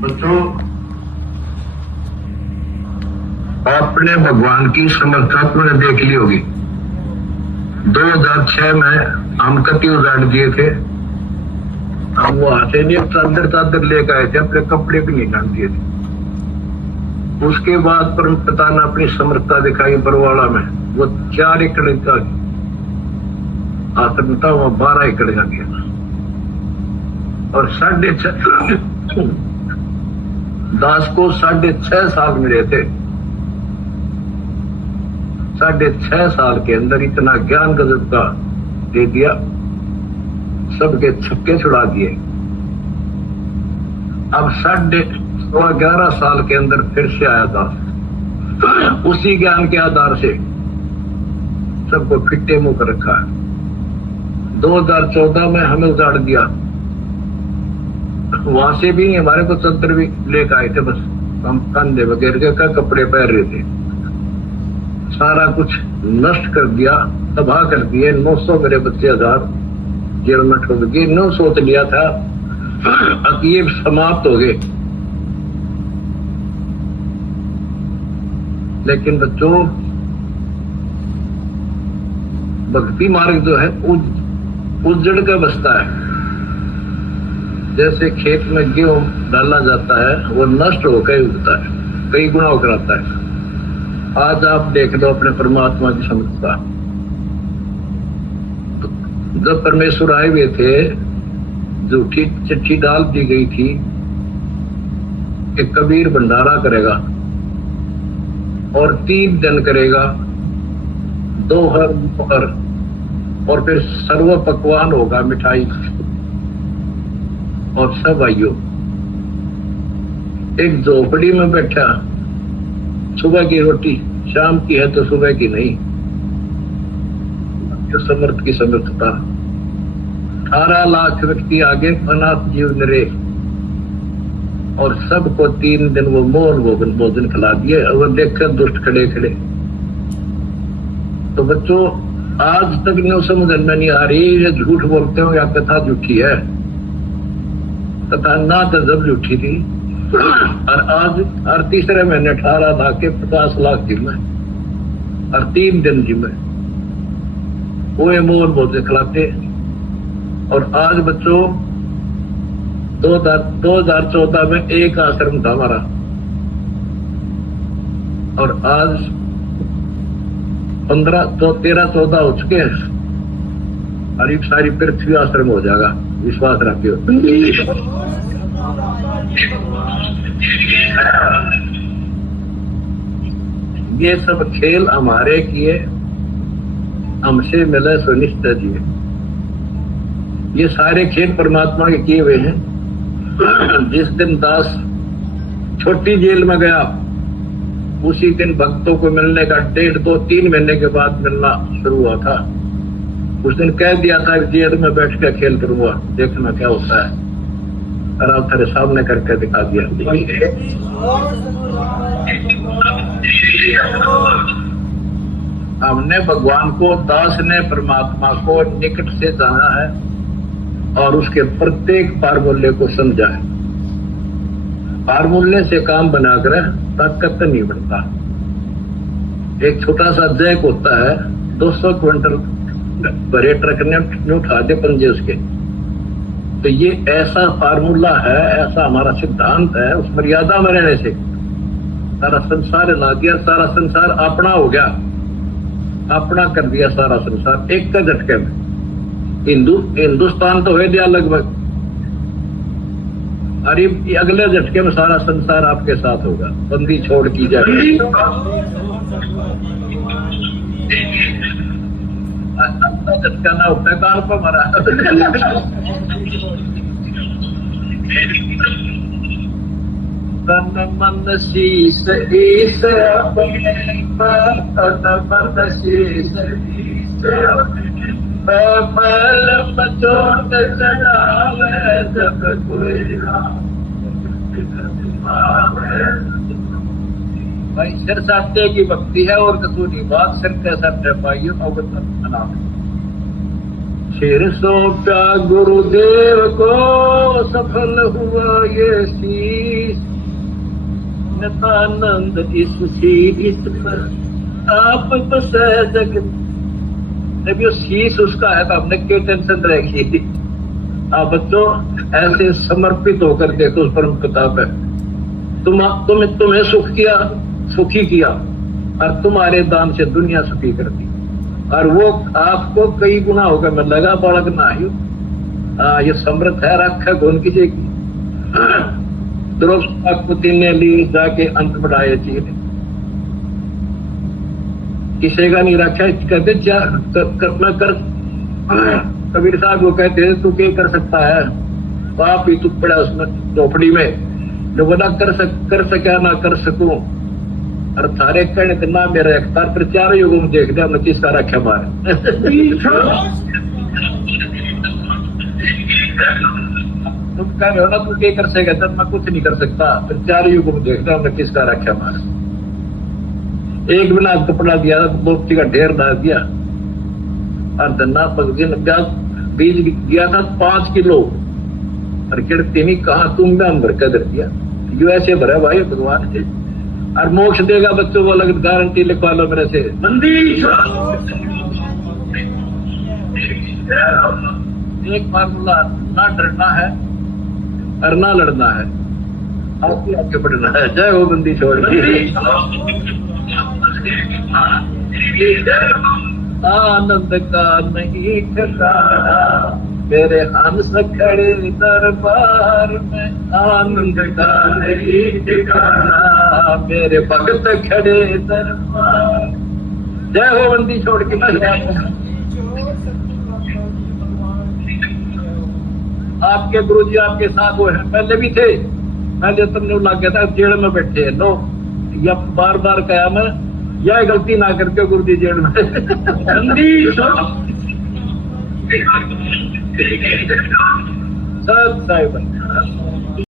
बच्चों, आपने भगवान की समर्था तुमने देख ली होगी। 2006 में हम कति उजाड़ दिए थे, हम वहां से नहीं चादर लेकर आए थे, अपने कपड़े भी नहीं डाल दिए थे। उसके बाद परम पिता ने अपनी समर्था दिखाई बरवाड़ा में, वो 4 एकड़ का आश्रम था, वहां 12 एकड़ का गया और 6.5 दास को 6.5 साल मिले थे। 6.5 साल के अंदर इतना ज्ञान गजब का दे दिया, सबके छक्के छुड़ा दिए। अब 11.5 साल के अंदर फिर से आया दास, उसी ज्ञान के आधार से सबको फिट्टे मुंह कर रखा है। 2014 में हमें उजाड़ दिया, वहां से भी हमारे को चंद्र भी लेकर आए थे, बस हम कंधे वगैरह के कपड़े पहन रहे थे। सारा कुछ नष्ट कर दिया, तबाह कर दिए। 900 मेरे बच्चे 1000 जेल में ठोक दिए। 900 तो लिया था, अब ये समाप्त हो गए। लेकिन बच्चों, भक्ति मार्ग जो है उजड़ के बसता है। जैसे खेत में गेहूं डाला जाता है, वो नष्ट होकर उगता है, कई गुना होकर आता है। आज आप देख लो अपने परमात्मा की समझता। तो जब परमेश्वर आए हुए थे, झूठी चिट्ठी डाल दी गई थी कि कबीर भंडारा करेगा और 3 दिन करेगा, 2 हर और फिर सर्व पकवान होगा, मिठाई और सब आइयो। एक झोपड़ी में बैठा, सुबह की रोटी शाम की है तो सुबह की नहीं। जो समर्थ की समर्थता, 18 लाख व्यक्ति आगे अनाथ जीवन रहे और सबको 3 दिन वो मोहन भोजन खिला दिए और वो देखकर दुष्ट खड़े खड़े। तो बच्चों, आज तक नहीं समझ में नहीं आ रही, ये झूठ बोलते हो या कथा झूठी है। कथा ना तो जब झूठी थी, और आज हर तीसरे महीने 18 लाख के 50 लाख जिम्मे और 3 दिन जिम्मे वो मोहन भोजन खिलाते। और आज बच्चों, 2014 में एक आश्रम था हमारा, और आज 13-14 हो चुके हैं, और ये सारी पृथ्वी आश्रम हो जाएगा, विश्वास रखियो। ये सब खेल हमारे किए, हमसे मिले सुनिश्चित जिए। ये सारे खेल परमात्मा के किए हुए हैं। जिस दिन दास छोटी जेल में गया, उसी दिन भक्तों को मिलने का 1.5-2-3 महीने के बाद मिलना शुरू हुआ था। उस दिन कह दिया था जेल में बैठ कर खेल करूंगा, देखना क्या होता है, और आप तेरे सामने करके दिखा दिया। हमने भगवान को, दास ने परमात्मा को निकट से जाना है और उसके प्रत्येक फार्मूले को समझा है। फार्मूले से काम बनाकर ताकत नहीं बनता। एक छोटा सा जैक होता है, 200 क्विंटल भरे ट्रक ने उठा दे पंजे उसके। तो ये ऐसा फार्मूला है, ऐसा हमारा सिद्धांत है। उस मर्यादा में रहने से सारा संसार ला दिया, सारा संसार अपना हो गया, अपना कर दिया सारा संसार एक का झटके में। हिंदुस्तान तो हो गया लगभग, अरे अगले झटके में सारा संसार आपके साथ होगा। बंदी छोड़ की जाएगी, झटका ना उठता कान पर मरा। तन मन शीस ईस मन शीस चोट चढ़ावे जब कोई भाई। सिर साटे की भक्ति है और कसूरी बात, सिर कैसा पाइयो अवतन। सिर सौंपा गुरुदेव को, सफल हुआ ये शीश। आनंद इस शीश पर आप बसे जगत। जब ये शीश उसका है तो हमने क्या टेंशन रहेगी। आप बच्चों ऐसे समर्पित होकर देखो उस परम पिता पे। तुम्हें सुखी किया और तुम्हारे दान से दुनिया सुखी कर दी, और वो आपको कई गुना होकर मैं लगा बालक ना आयु। ये समृद्ध है, रखा कौन किसी की। द्रौपदी ने ली जाके अंत बढ़ाए चीज, किसी का नहीं रखा। कहते मैं कर कबीर साहब को कहते तू क्या कर सकता है, पाप ही तू पड़ा उसमें झोपड़ी में। जो बोला कर सका ना कर सकूं, और थारे कहने ना मेरा अख्तार पर चार युगों में देख दिया मैं किसका रखा मारे। तुम कह रहे हो ना तू क्या कर सकेगा, तब मैं कुछ नहीं कर सकता, फिर चार युगों में देख दिया मैं किसका रखा मारे। एक बिना कपड़ा दिया, मोती का ढेर डाल दिया, और धन्ना बीज दिया था 5 किलो, और किड़ती नहीं कहा तुम में हम भर कर दिया। जो ऐसे भरा भाई भगवान से, और मोक्ष देगा बच्चों को अलग गारंटी लिखवा लो मेरे से। एक फार्मूला, ना डरना है और ना लड़ना है, आगे आगे बढ़ना है। जय हो बंदी छोड़ आनंद का नहीं ठिकाना, मेरे हंस खड़े दरबार में। आनंद का नहीं ठिकाना, मेरे भक्त खड़े दरबार। जय हो बंदी छोड़ के आपके गुरुजी आपके साथ वो है, पहले भी थे। पहले तुमने लग गया था जेल में बैठे लो, या बार बार कहा मैं यह गलती ना करके गुरुजी जेल में। सब साहिब